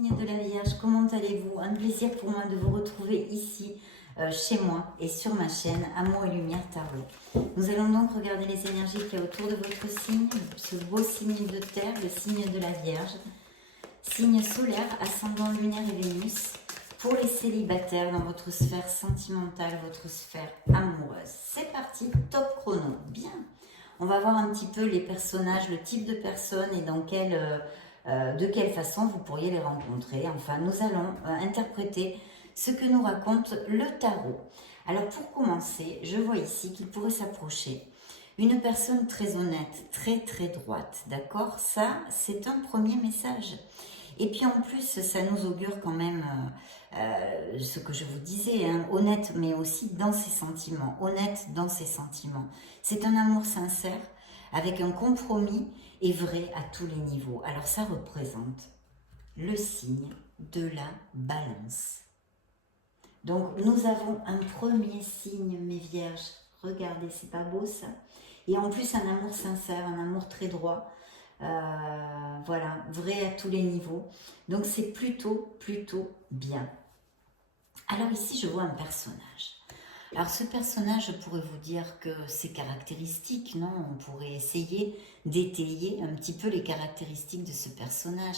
signe de la Vierge, comment allez-vous? Un plaisir pour moi de vous retrouver ici, chez moi et sur ma chaîne Amour et Lumière Tarot. Nous allons donc regarder les énergies qu'il y a autour de votre signe, ce beau signe de terre, le signe de la Vierge. Signe solaire, ascendant lunaire et Vénus, pour les célibataires dans votre sphère sentimentale, votre sphère amoureuse. C'est parti, top chrono, bien. On va voir un petit peu les personnages, le type de personnes et de quelle façon vous pourriez les rencontrer. Enfin, nous allons interpréter ce que nous raconte le tarot. Alors pour commencer, je vois ici qu'il pourrait s'approcher une personne très honnête, très droite, d'accord? Ça, c'est un premier message. Et puis en plus, ça nous augure quand même ce que je vous disais, hein, honnête, mais aussi dans ses sentiments, honnête dans ses sentiments. C'est un amour sincère, avec un compromis et vrai à tous les niveaux. Alors ça représente le signe de la balance. Donc nous avons un premier signe, mes vierges. Regardez, c'est pas beau ça? Et en plus un amour sincère, un amour très droit. Voilà, vrai à tous les niveaux. Donc c'est plutôt bien. Alors ici, je vois un personnage. Alors ce personnage, je pourrais vous dire que ses caractéristiques, non? On pourrait essayer d'étayer un petit peu les caractéristiques de ce personnage.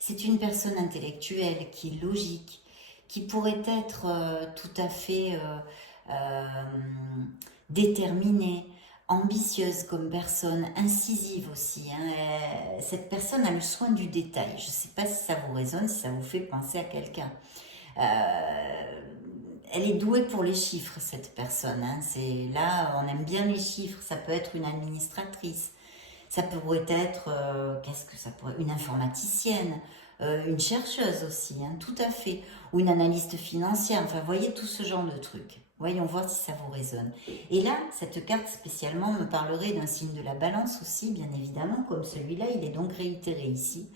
C'est une personne intellectuelle qui est logique, qui pourrait être tout à fait déterminée, ambitieuse comme personne, incisive aussi. Hein. Cette personne a le soin du détail. Je ne sais pas si ça vous résonne, si ça vous fait penser à quelqu'un. Elle est douée pour les chiffres, cette personne. Hein. C'est là, on aime bien les chiffres. Ça peut être une administratrice. Ça pourrait être, qu'est-ce que ça pourrait, une informaticienne, une chercheuse aussi, hein, tout à fait, ou une analyste financière. Enfin, voyez tout ce genre de trucs. Voyons voir si ça vous résonne. Et là, cette carte spécialement me parlerait d'un signe de la balance aussi, bien évidemment, comme celui-là, il est donc réitéré ici,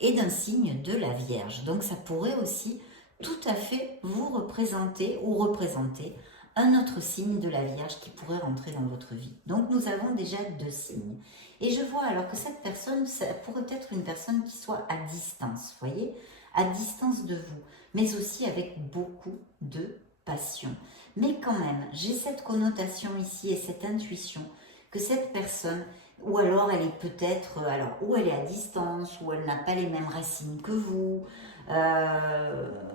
et d'un signe de la Vierge. Donc ça pourrait aussi tout à fait vous représenter ou représenter un autre signe de la Vierge qui pourrait rentrer dans votre vie. Donc nous avons déjà deux signes. Et je vois alors que cette personne, ça pourrait être une personne qui soit à distance, vous voyez, à distance de vous, mais aussi avec beaucoup de passion. Mais quand même, j'ai cette connotation ici et cette intuition que cette personne, ou alors elle est peut-être, alors ou elle est à distance, ou elle n'a pas les mêmes racines que vous.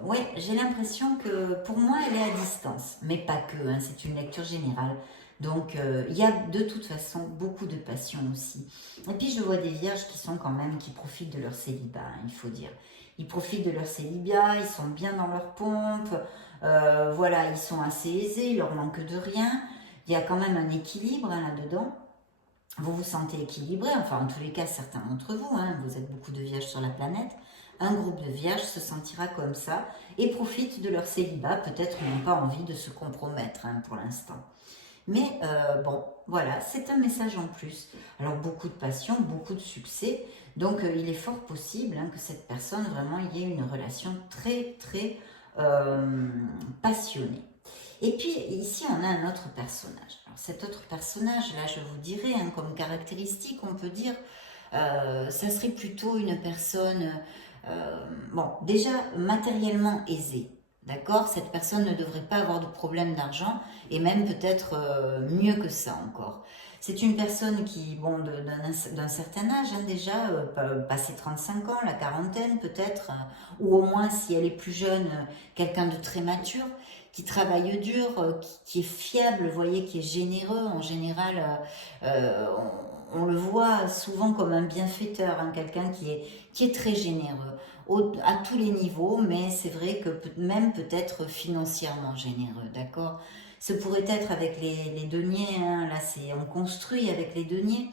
Ouais, j'ai l'impression que pour moi elle est à distance, mais pas que, hein, c'est une lecture générale. Donc il y a de toute façon beaucoup de passion aussi. Et puis je vois des vierges qui sont quand même, qui profitent de leur célibat, hein, il faut dire. Ils profitent de leur célibat, ils sont bien dans leur pompe, voilà, ils sont assez aisés, il leur manque de rien. Il y a quand même un équilibre hein, là-dedans. Vous vous sentez équilibré, enfin en tous les cas certains d'entre vous, hein, vous êtes beaucoup de vierges sur la planète. Un groupe de vierges se sentira comme ça et profite de leur célibat, peut-être n'ont pas envie de se compromettre hein, pour l'instant. Mais bon, voilà, c'est un message en plus. Alors beaucoup de passion, beaucoup de succès. Donc il est fort possible hein, que cette personne, vraiment, il y ait une relation très passionnée. Et puis ici, on a un autre personnage. Alors cet autre personnage, là, je vous dirais, hein, comme caractéristique, on peut dire, ça serait plutôt une personne, bon, déjà matériellement aisée. D'accord? Cette personne ne devrait pas avoir de problème d'argent et même peut-être mieux que ça encore. C'est une personne qui, bon, d'un certain âge hein, déjà, passé 35 ans, la quarantaine peut-être, ou au moins si elle est plus jeune, quelqu'un de très mature, qui travaille dur, qui est fiable, vous voyez, qui est généreux. En général, on le voit souvent comme un bienfaiteur, hein, quelqu'un qui est très généreux à tous les niveaux, mais c'est vrai que même peut-être financièrement généreux, d'accord? Ce pourrait être avec les deniers, hein, là on construit avec les deniers,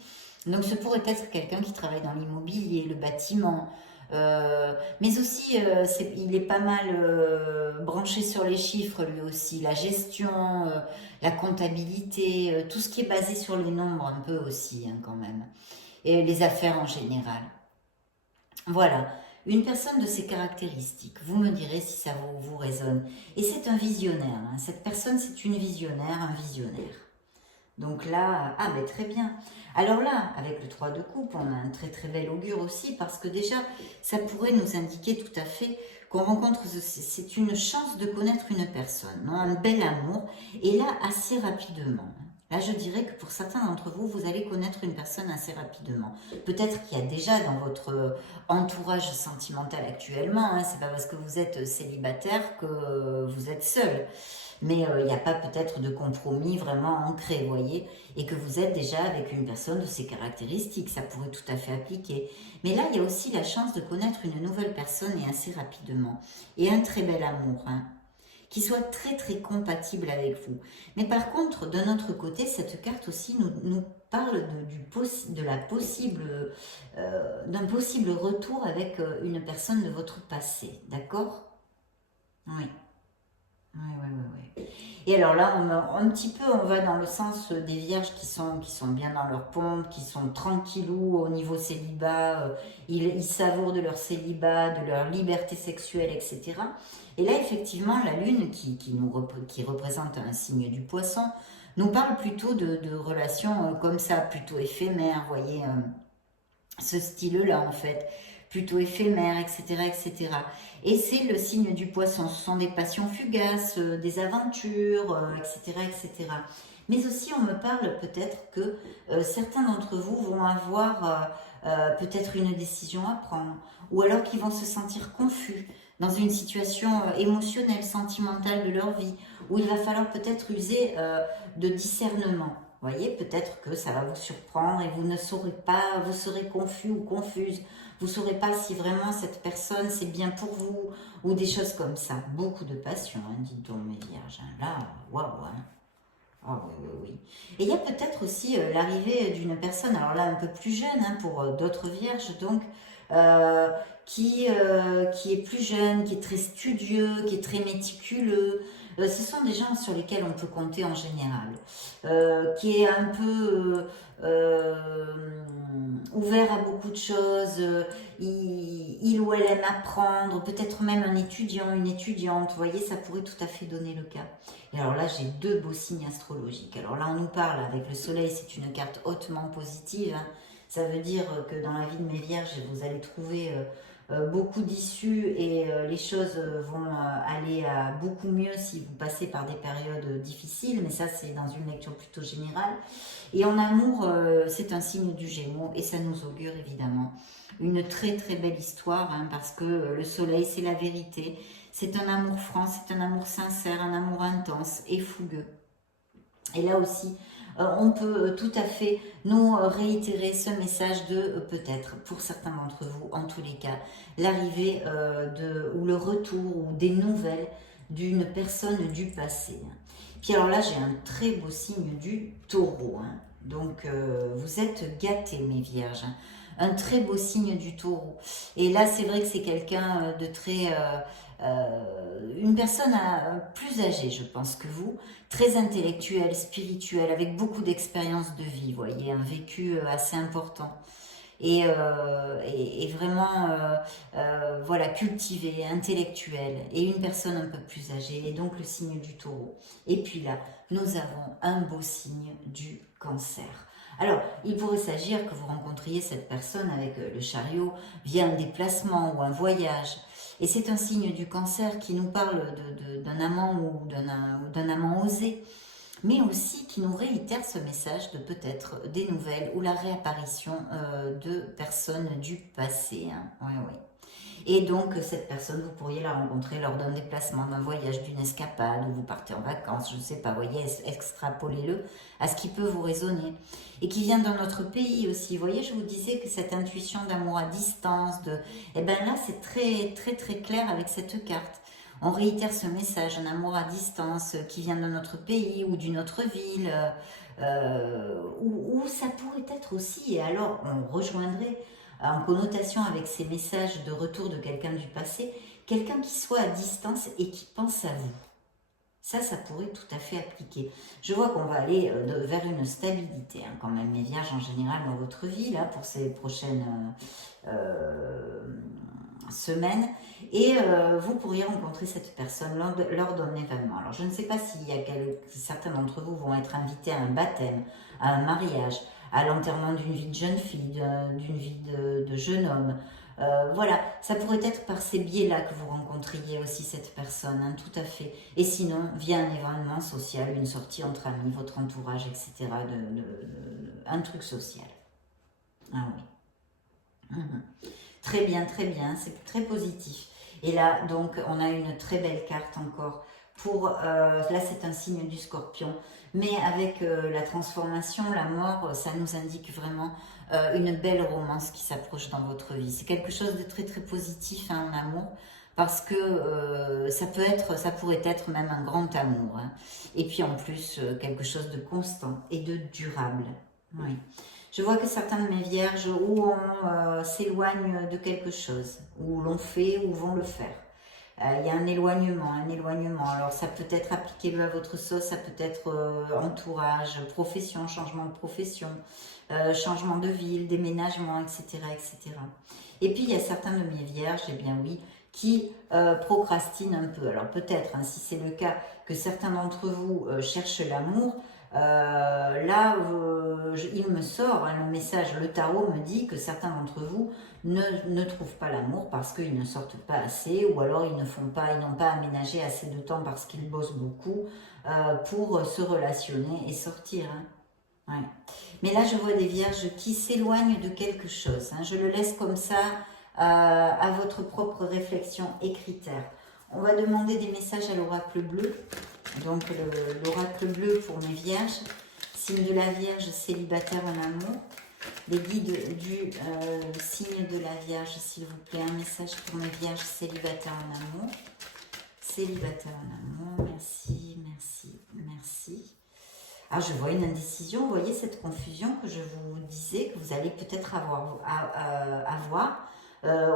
donc ce pourrait être quelqu'un qui travaille dans l'immobilier, le bâtiment, mais aussi il est pas mal branché sur les chiffres lui aussi, la gestion, la comptabilité, tout ce qui est basé sur les nombres un peu aussi hein, quand même, et les affaires en général. Voilà, une personne de ces caractéristiques, vous me direz si ça vous résonne. Et c'est un visionnaire, hein. Cette personne c'est une visionnaire, un visionnaire. Donc là, ah ben très bien. Alors là, avec le 3 de coupe, on a un très très bel augure aussi, parce que déjà, ça pourrait nous indiquer tout à fait qu'on rencontre, c'est une chance de connaître une personne, non, un bel amour, et là, assez rapidement. Là, je dirais que pour certains d'entre vous, vous allez connaître une personne assez rapidement. Peut-être qu'il y a déjà dans votre entourage sentimental actuellement, hein, c'est pas parce que vous êtes célibataire que vous êtes seul. Mais il n'y a pas peut-être de compromis vraiment ancré, vous voyez, et que vous êtes déjà avec une personne de ces caractéristiques, ça pourrait tout à fait appliquer. Mais là, il y a aussi la chance de connaître une nouvelle personne et assez rapidement, et un très bel amour, hein, qui soit très très compatible avec vous. Mais par contre, de notre côté, cette carte aussi nous parle de la possible, d'un possible retour avec une personne de votre passé, d'accord? Oui. Oui, oui, oui, oui. Et alors là, un petit peu, on va dans le sens des vierges qui sont bien dans leur pompe, qui sont tranquillous au niveau célibat, ils savourent de leur célibat, de leur liberté sexuelle, etc. Et là, effectivement, la lune, qui représente un signe du poisson, nous parle plutôt de relations comme ça, plutôt éphémères, vous voyez, ce style-là en fait, plutôt éphémère, etc. etc. Et c'est le signe du poisson, ce sont des passions fugaces, des aventures, etc. etc. Mais aussi on me parle peut-être que certains d'entre vous vont avoir peut-être une décision à prendre, ou alors qu'ils vont se sentir confus dans une situation émotionnelle, sentimentale de leur vie, où il va falloir peut-être user de discernement. Vous voyez, peut-être que ça va vous surprendre et vous ne saurez pas, vous serez confus ou confuse. Vous ne saurez pas si vraiment cette personne c'est bien pour vous ou des choses comme ça. Beaucoup de passion, hein, dites donc mes vierges. Hein. Là, waouh, hein. Ah oui, oui, oui. Et il y a peut-être aussi l'arrivée d'une personne, alors là un peu plus jeune hein, pour d'autres vierges, donc euh, qui est plus jeune, qui est très studieux, qui est très méticuleux. Ce sont des gens sur lesquels on peut compter en général, qui est un peu ouvert à beaucoup de choses, il ou elle aime apprendre, peut-être même un étudiant, une étudiante, vous voyez, ça pourrait tout à fait donner le cas. Et alors là, j'ai deux beaux signes astrologiques. Alors là, on nous parle avec le soleil, c'est une carte hautement positive. Hein. Ça veut dire que dans la vie de mes vierges, vous allez trouver beaucoup d'issues et les choses vont aller à beaucoup mieux si vous passez par des périodes difficiles. Mais ça, c'est dans une lecture plutôt générale. Et en amour, c'est un signe du Gémeaux et ça nous augure évidemment une très très belle histoire hein, parce que le soleil, c'est la vérité. C'est un amour franc, c'est un amour sincère, un amour intense et fougueux. Et là aussi, on peut tout à fait nous réitérer ce message de peut-être, pour certains d'entre vous, en tous les cas, l'arrivée ou le retour ou des nouvelles d'une personne du passé. Puis alors là, j'ai un très beau signe du taureau. Hein. Donc, vous êtes gâtés, mes vierges. Hein. Un très beau signe du taureau. Et là, c'est vrai que c'est quelqu'un de très... une personne plus âgée, je pense, que vous, très intellectuelle, spirituelle, avec beaucoup d'expérience de vie, vous voyez, un vécu assez important. Et vraiment, voilà, cultivée, intellectuelle, et une personne un peu plus âgée, et donc le signe du taureau. Et puis là, nous avons un beau signe du cancer. Alors, il pourrait s'agir que vous rencontriez cette personne avec le chariot via un déplacement ou un voyage. Et c'est un signe du cancer qui nous parle d'un amant ou d'un amant osé, mais aussi qui nous réitère ce message de peut-être des nouvelles ou la réapparition de personnes du passé. Hein. Oui, oui. Et donc, cette personne, vous pourriez la rencontrer lors d'un déplacement, d'un voyage, d'une escapade, où vous partez en vacances, je ne sais pas, voyez, extrapolez-le à ce qui peut vous résonner. Et qui vient dans notre pays aussi. Vous voyez, je vous disais que cette intuition d'amour à distance, eh bien là, c'est très, très, très clair avec cette carte. On réitère ce message, un amour à distance qui vient de notre pays ou d'une autre ville, ou ça pourrait être aussi, et alors on rejoindrait en connotation avec ces messages de retour de quelqu'un du passé, quelqu'un qui soit à distance et qui pense à vous. Ça pourrait tout à fait appliquer. Je vois qu'on va aller vers une stabilité, hein, quand même, mes vierges en général dans votre vie, là, pour ces prochaines semaine et vous pourriez rencontrer cette personne lors d'un événement. Alors je ne sais pas s'il y a certains d'entre vous vont être invités à un baptême, à un mariage, à l'enterrement d'une vie de jeune fille, d'une vie de jeune homme. Voilà, ça pourrait être par ces biais-là que vous rencontriez aussi cette personne, hein, tout à fait. Et sinon, via un événement social, une sortie entre amis, votre entourage, etc., un truc social. Ah oui. Mhm. Très bien, c'est très positif. Et là, donc, on a une très belle carte encore. Là, c'est un signe du scorpion. Mais avec la transformation, la mort, ça nous indique vraiment une belle romance qui s'approche dans votre vie. C'est quelque chose de très, très positif, hein, en amour. Parce que ça pourrait être même un grand amour, hein. Et puis en plus, quelque chose de constant et de durable. Oui. Je vois que certains de mes vierges ou on s'éloignent de quelque chose, ou l'ont fait ou vont le faire. Il y a un éloignement, un éloignement. Alors ça peut être appliqué à votre sauce, ça peut être entourage, profession, changement de profession, changement de ville, déménagement, etc., etc. Et puis il y a certains de mes vierges, eh bien oui, qui procrastinent un peu. Alors peut-être, hein, si c'est le cas, que certains d'entre vous cherchent l'amour, là, il me sort, hein, le message, le tarot me dit que certains d'entre vous ne trouvent pas l'amour parce qu'ils ne sortent pas assez, ou alors ils n'ont pas aménagé assez de temps parce qu'ils bossent beaucoup pour se relationner et sortir, hein. Ouais. Mais là, je vois des vierges qui s'éloignent de quelque chose, hein. Je le laisse comme ça à votre propre réflexion et critères. On va demander des messages à l'oracle bleu. Donc l'oracle bleu pour mes vierges, signe de la Vierge célibataire en amour, les guides du signe de la Vierge, s'il vous plaît, un message pour mes vierges célibataires en amour. Célibataire en amour, merci, merci, merci. Ah, je vois une indécision, vous voyez cette confusion que je vous disais, que vous allez peut-être avoir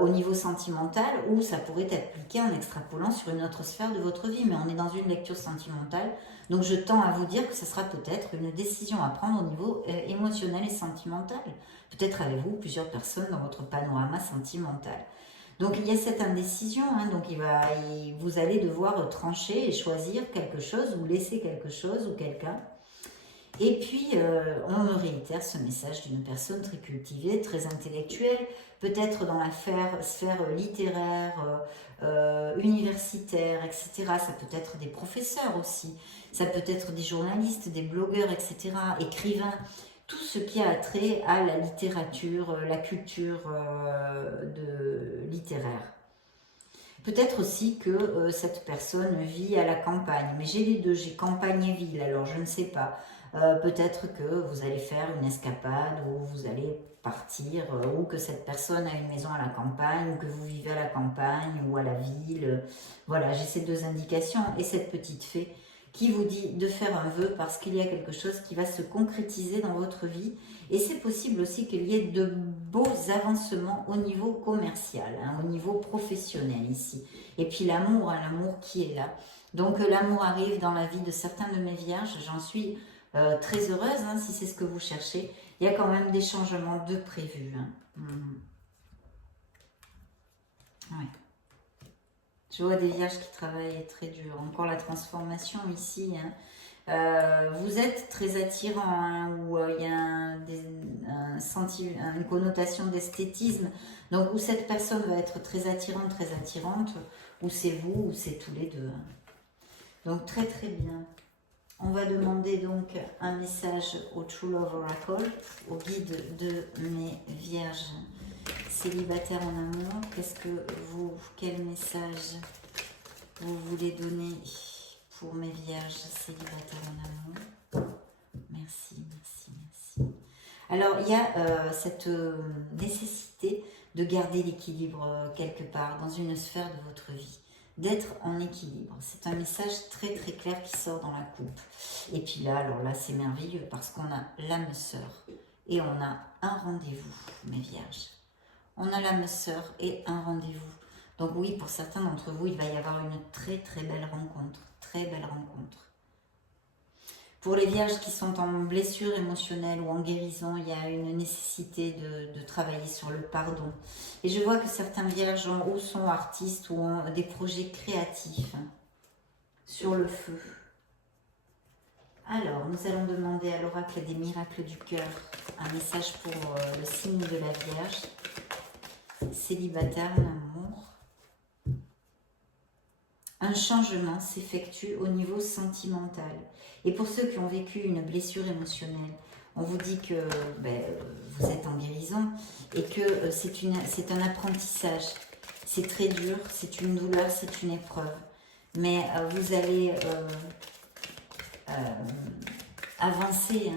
au niveau sentimental, ou ça pourrait être appliqué en extrapolant sur une autre sphère de votre vie, mais on est dans une lecture sentimentale, donc je tends à vous dire que ce sera peut-être une décision à prendre au niveau émotionnel et sentimental. Peut-être avez-vous plusieurs personnes dans votre panorama sentimental. Donc il y a cette indécision, hein, donc vous allez devoir trancher et choisir quelque chose, ou laisser quelque chose ou quelqu'un. Et puis, on me réitère ce message d'une personne très cultivée, très intellectuelle, peut-être dans la sphère littéraire, universitaire, etc. Ça peut être des professeurs aussi, ça peut être des journalistes, des blogueurs, etc., écrivains, tout ce qui a trait à la littérature, la culture littéraire. Peut-être aussi que cette personne vit à la campagne, mais j'ai les deux, j'ai campagne et ville, alors je ne sais pas. Peut-être que vous allez faire une escapade ou vous allez partir, ou que cette personne a une maison à la campagne, ou que vous vivez à la campagne ou à la ville. Voilà, j'ai ces deux indications et cette petite fée qui vous dit de faire un vœu parce qu'il y a quelque chose qui va se concrétiser dans votre vie. Et c'est possible aussi qu'il y ait de beaux avancements au niveau commercial, hein, au niveau professionnel ici. Et puis l'amour, hein, l'amour qui est là. Donc l'amour arrive dans la vie de certains de mes vierges, j'en suis très heureuse, hein, si c'est ce que vous cherchez. Il y a quand même des changements de prévus, hein. Ouais. Je vois des vierges qui travaillent très dur. Encore la transformation ici, hein. Vous êtes très attirant, hein, où il y a une connotation d'esthétisme, donc où cette personne va être très attirante, ou c'est vous, ou c'est tous les deux, hein. Donc très très bien. On va demander donc un message au True Love Oracle, au guide de mes vierges célibataires en amour. Quel message vous voulez donner pour mes vierges célibataires en amour? Merci, merci, merci. Alors, il y a cette nécessité de garder l'équilibre quelque part dans une sphère de votre vie, d'être en équilibre. C'est un message très très clair qui sort dans la coupe. Et puis là, alors là, c'est merveilleux parce qu'on a l'âme sœur et on a un rendez-vous, mes vierges. On a l'âme sœur et un rendez-vous. Donc oui, pour certains d'entre vous, il va y avoir une très très belle rencontre. Très belle rencontre. Pour les vierges qui sont en blessure émotionnelle ou en guérison, il y a une nécessité de travailler sur le pardon. Et je vois que certains vierges ou sont artistes ou ont des projets créatifs sur le feu. Alors, nous allons demander à l'oracle des miracles du cœur un message pour le signe de la Vierge, célibataire en amour. Un changement s'effectue au niveau sentimental. Et pour ceux qui ont vécu une blessure émotionnelle, on vous dit que vous êtes en guérison et que c'est un apprentissage. C'est très dur, c'est une douleur, c'est une épreuve. Mais vous allez avancer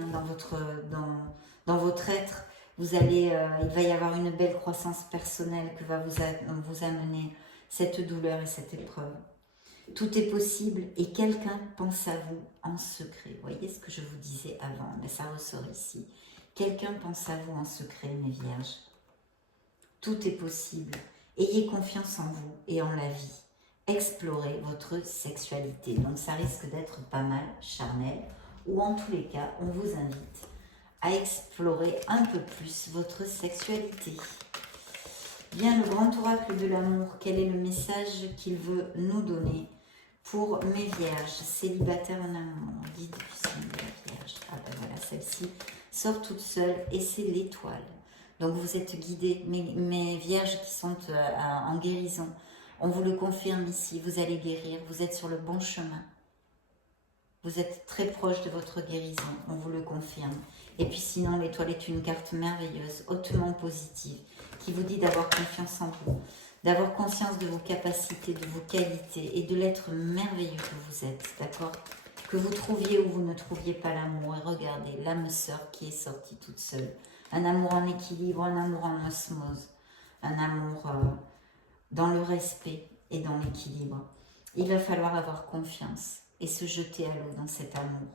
dans votre être. Vous allez, il va y avoir une belle croissance personnelle que va vous amener cette douleur et cette épreuve. Tout est possible et quelqu'un pense à vous en secret. Vous voyez ce que je vous disais avant, mais ça ressort ici. Quelqu'un pense à vous en secret, mes vierges. Tout est possible. Ayez confiance en vous et en la vie. Explorez votre sexualité. Donc ça risque d'être pas mal charnel, ou en tous les cas, on vous invite à explorer un peu plus votre sexualité. Bien, le grand oracle de l'amour, quel est le message qu'il veut nous donner pour mes vierges célibataires en amour? Guide du signe de la Vierge. Ah ben voilà, celle-ci sort toute seule et c'est l'étoile. Donc vous êtes guidés, mes vierges qui sont en guérison. On vous le confirme ici, vous allez guérir, vous êtes sur le bon chemin. Vous êtes très proche de votre guérison, on vous le confirme. Et puis sinon, l'étoile est une carte merveilleuse, hautement positive, qui vous dit d'avoir confiance en vous, d'avoir conscience de vos capacités, de vos qualités et de l'être merveilleux que vous êtes, d'accord? Que vous trouviez ou vous ne trouviez pas l'amour. Et regardez, l'âme sœur qui est sortie toute seule. Un amour en équilibre, un amour en osmose, un amour dans le respect et dans l'équilibre. Il va falloir avoir confiance et se jeter à l'eau dans cet amour.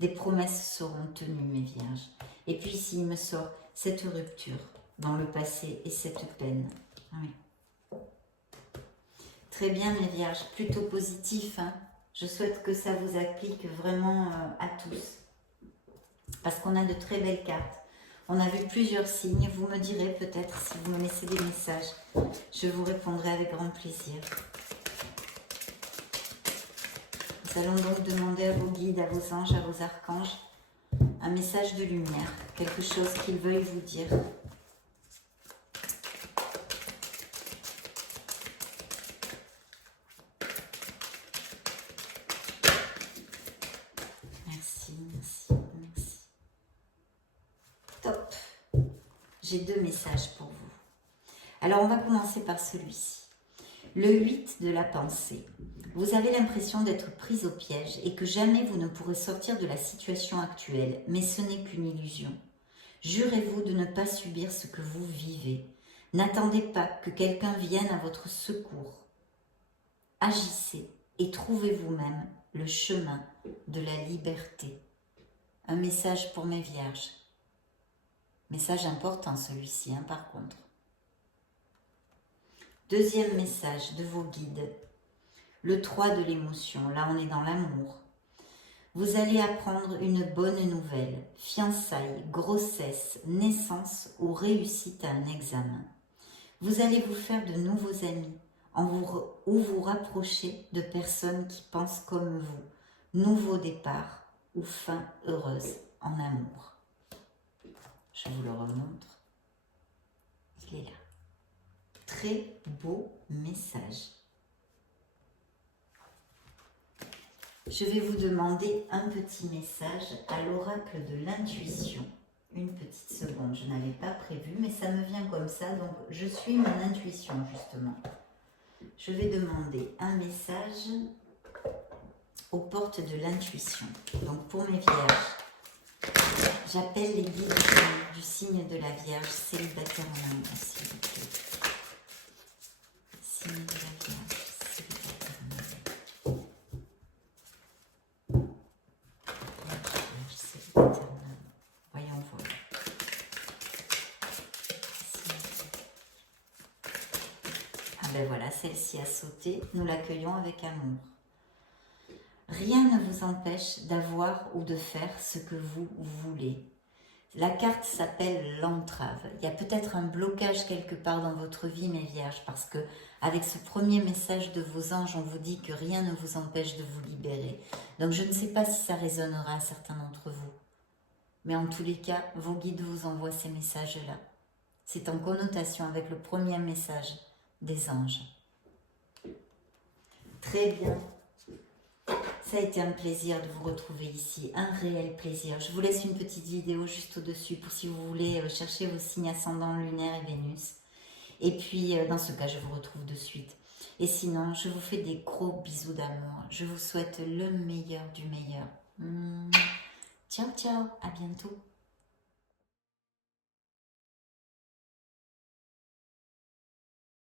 Des promesses seront tenues, mes vierges. Et puis ici, il me sort cette rupture dans le passé et cette peine. Oui. Très bien, mes vierges, plutôt positif. Hein. Je souhaite que ça vous applique vraiment à tous. Parce qu'on a de très belles cartes. On a vu plusieurs signes. Vous me direz peut-être si vous me laissez des messages. Je vous répondrai avec grand plaisir. Nous allons donc demander à vos guides, à vos anges, à vos archanges, un message de lumière, quelque chose qu'ils veuillent vous dire. Merci, merci, merci. Top. J'ai 2 messages pour vous. Alors, on va commencer par celui-ci. Le 8 de la pensée. Vous avez l'impression d'être prise au piège et que jamais vous ne pourrez sortir de la situation actuelle, mais ce n'est qu'une illusion. Jurez-vous de ne pas subir ce que vous vivez. N'attendez pas que quelqu'un vienne à votre secours. Agissez et trouvez vous-même le chemin de la liberté. Un message pour mes vierges. Message important celui-ci, hein, par contre. Deuxième message de vos guides. Le 3 de l'émotion, là on est dans l'amour. Vous allez apprendre une bonne nouvelle, fiançailles, grossesse, naissance ou réussite à un examen. Vous allez vous faire de nouveaux amis ou vous rapprocher de personnes qui pensent comme vous. Nouveau départ ou fin heureuse en amour. Je vous le remontre. Il est là. Très beau message. Je vais vous demander un petit message à l'oracle de l'intuition. Une petite seconde, je n'avais pas prévu, mais ça me vient comme ça, donc je suis mon intuition justement. Je vais demander un message aux portes de l'intuition. Donc pour mes vierges, j'appelle les guides du signe de la Vierge célibataire en amour, s'il vous plaît. Signe de la Vierge célibataire en amour. Voyons voir. Ah ben voilà, celle-ci a sauté. Nous l'accueillons avec amour. Rien ne vous empêche d'avoir ou de faire ce que vous voulez. La carte s'appelle l'entrave. Il y a peut-être un blocage quelque part dans votre vie, mes vierges, parce que avec ce premier message de vos anges, on vous dit que rien ne vous empêche de vous libérer. Donc je ne sais pas si ça résonnera à certains d'entre vous. Mais en tous les cas, vos guides vous envoient ces messages-là. C'est en connotation avec le premier message des anges. Très bien. Ça a été un plaisir de vous retrouver ici, un réel plaisir. Je vous laisse une petite vidéo juste au-dessus pour si vous voulez chercher vos signes ascendants, lunaire et Vénus. Et puis, dans ce cas, je vous retrouve de suite. Et sinon, je vous fais des gros bisous d'amour. Je vous souhaite le meilleur du meilleur. Ciao, ciao, à bientôt.